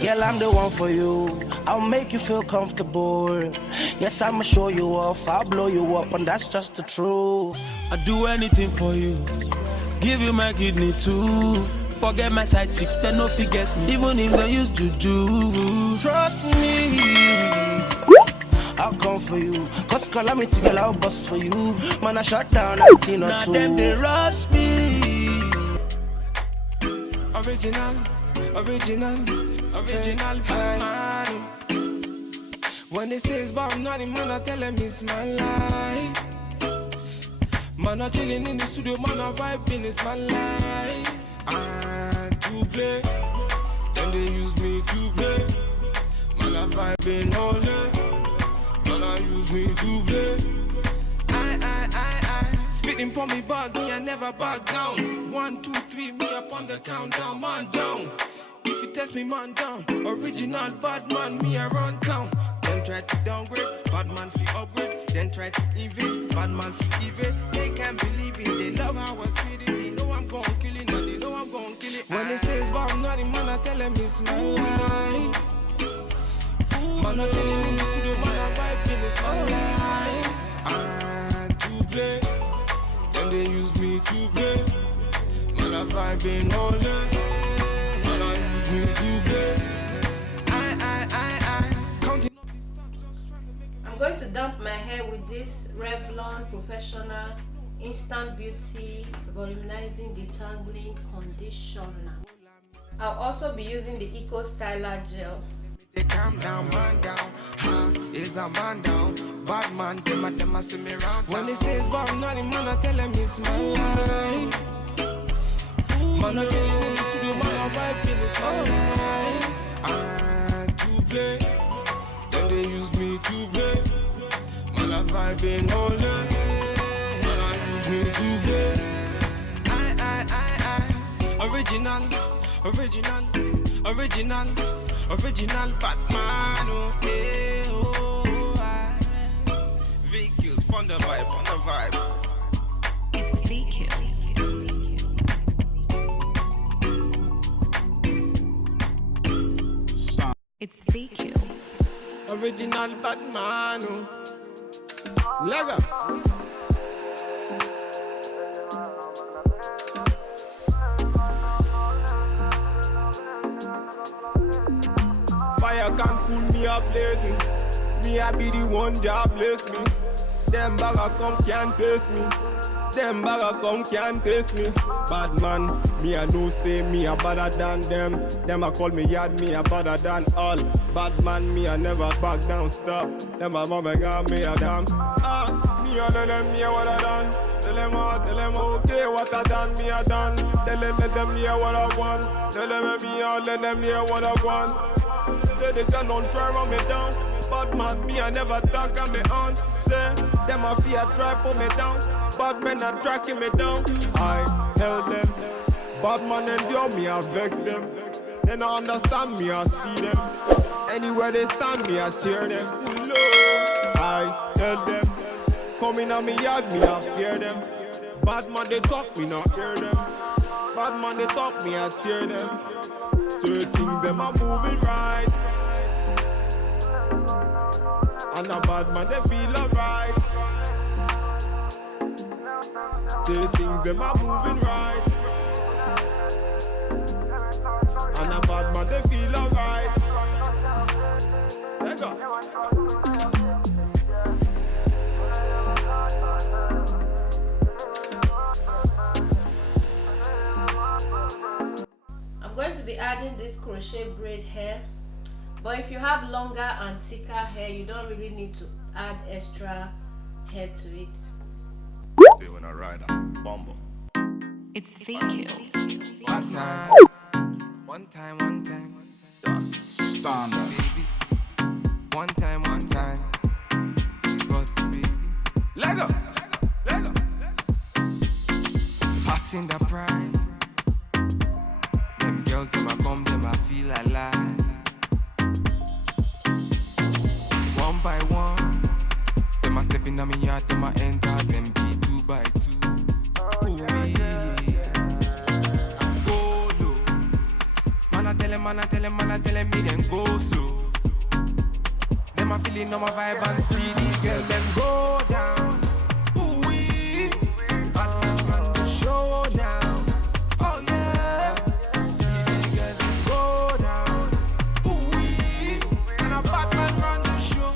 Girl, I'm the one for you. I'll make you feel comfortable. Yes, I'ma show you off. I'll blow you up, and that's just the truth. I'd do anything for you. Give you my kidney too. Forget my side chicks, they no forget me. Even if they used to do. Trust me, I'll come for you. Cause calamity, girl, I'll bust for you. Man, I shut down 19 or 2. Now them they rush me. Original, man. When they say it's about nothing, man, I tell them it's my life. Man, I chillin' in the studio, man, I vibing, it's my life. And to play, then they use me to play. Man, I vibing all day. Man, I use me to play. I spitting for me bars, me I never back down. 1, 2, 3, me up on the countdown, man down. If you test me, man down. Original bad man, me I run town. Then try to downgrade, bad man fi upgrade. Then try to evade, bad man fi evade. They can't believe it, they love how I spit it. They know I'm gon' kill it, and they know I'm gon' kill it. When they say it's about nothing, man, I tell them it's my life. Man, I chillin' in the studio, man, I vibing, it's my life. And to play, then they use me to play. Man, I vibing all day. Man, I use me to play. Counting up these stocks, just trying to make it. I'm going to dump my hair with this Revlon Professional Instant Beauty Volumizing Detangling Conditioner. I'll also be using the Eco Styler Gel. They calm down, man down, is a man down. Bad man, them a see me round. When they say it's about nothing, man, I tell them it's my life. Man, I chillin' in the studio, man, I vibing, it's my life. And to play, then they use me to play. Man, I vibing all day. Man, I use me to play. Original Batman, oh, hey, oh, VQs, on the vibe. It's VQs. It's VQs. Original Batman, oh. Lego. Fire can cool me up blazing. Me I be the one that bless me. Them bagger come can't taste me. Them bagger come can't taste me. Bad man, me I know say me a better than them. Them a call me yard, me a better than all. Bad man, me I never back down, stop. Them a mama got me a damn. Me a tell them me a what I done. Tell them okay what I done, me a done. Tell them let them hear what I want. Tell them me a let them hear what I want. Say they girl don't try run me down. Bad man, me I never talk on me on. Say them a fear try put me down. Bad men are tracking me down. I tell them, bad man endure me, I vex them. They don't understand me, I see them. Anywhere they stand me, I tear them. Low. I tell them, coming on me yard, me I fear them. Bad man they talk, me not hear them. Bad man they talk, me I tear them. Certain them are moving right. And a bad man they feel alright. Say things them are moving right. And a bad man they feel alright. There go. I'm going to be adding this crochet braid hair, but if you have longer and thicker hair, you don't really need to add extra hair to it. When I ride a bumble. It's VQs. One time. Standard. Baby. One time. Spot baby. Lego. Passing the prime. Them girls, them a come, them a feel alive. One by one. Them a step in on me yard, them a enter, them be 2 by 2. Ooh, yeah. Go low. Man, I tell them man, I tell them me then go slow. Them a feeling on my vibe and see the girl them go down. Ooh wee, run the show now. Oh yeah, see the girl them go down. Ooh wee, and a bad man run the show,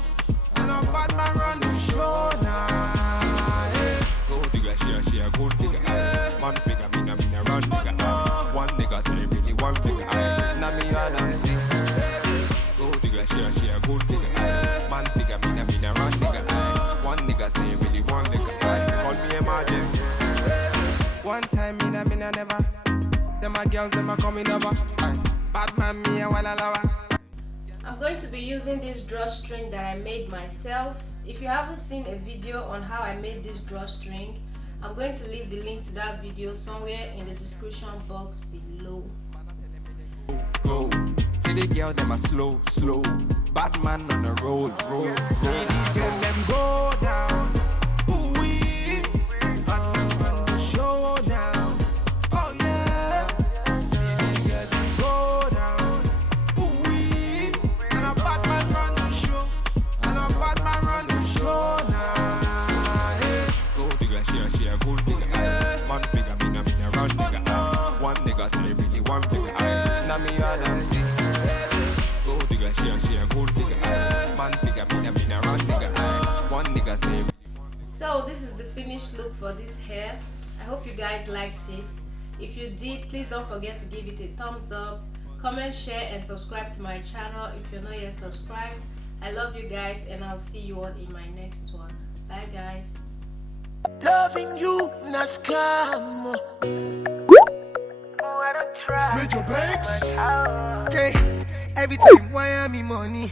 and a bad man run the show now. Yeah. Go digga, she a good digga. Man figure me na run digga. One nigga say really one digga. Na me a dance. Go digga, she a good digga. Man figure me na run digga. One nigga say really one nigga. Call me emergency. One time me na never. Them a girls them a coming over. Bad man me a walla lover. I'm going to be using this drawstring that I made myself. If you haven't seen a video on how I made this drawstring, I'm going to leave the link to that video somewhere in the description box below. Go. See the girl them a slow. Bad man on the roll. See the girl them go down. Ooh wee, bad man run the show now. Oh yeah. See the girl them go down. Ooh wee, and a bad man run the show. And a bad man run the show now. Yeah. Go digga, she a good digga. Man figure me na run digga. One nigga say really one digga. Na me a dance. Go digga, she a good digga. Man figure me na run digga. One nigga say. So this is the finished look for this hair. I hope you guys liked it. If you did, please don't forget to give it a thumbs up, comment, share and subscribe to my channel if you're not yet subscribed. I love you guys and I'll see you all in my next one. Bye guys. Loving you, na scam. Smith your banks. Okay, every time why am me money?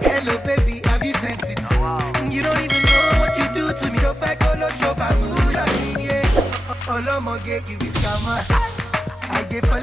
Hello baby, have you sent it? You don't even know what you do to me. Your fake color show, yeah. All I'm gonna get you is scammer. I get for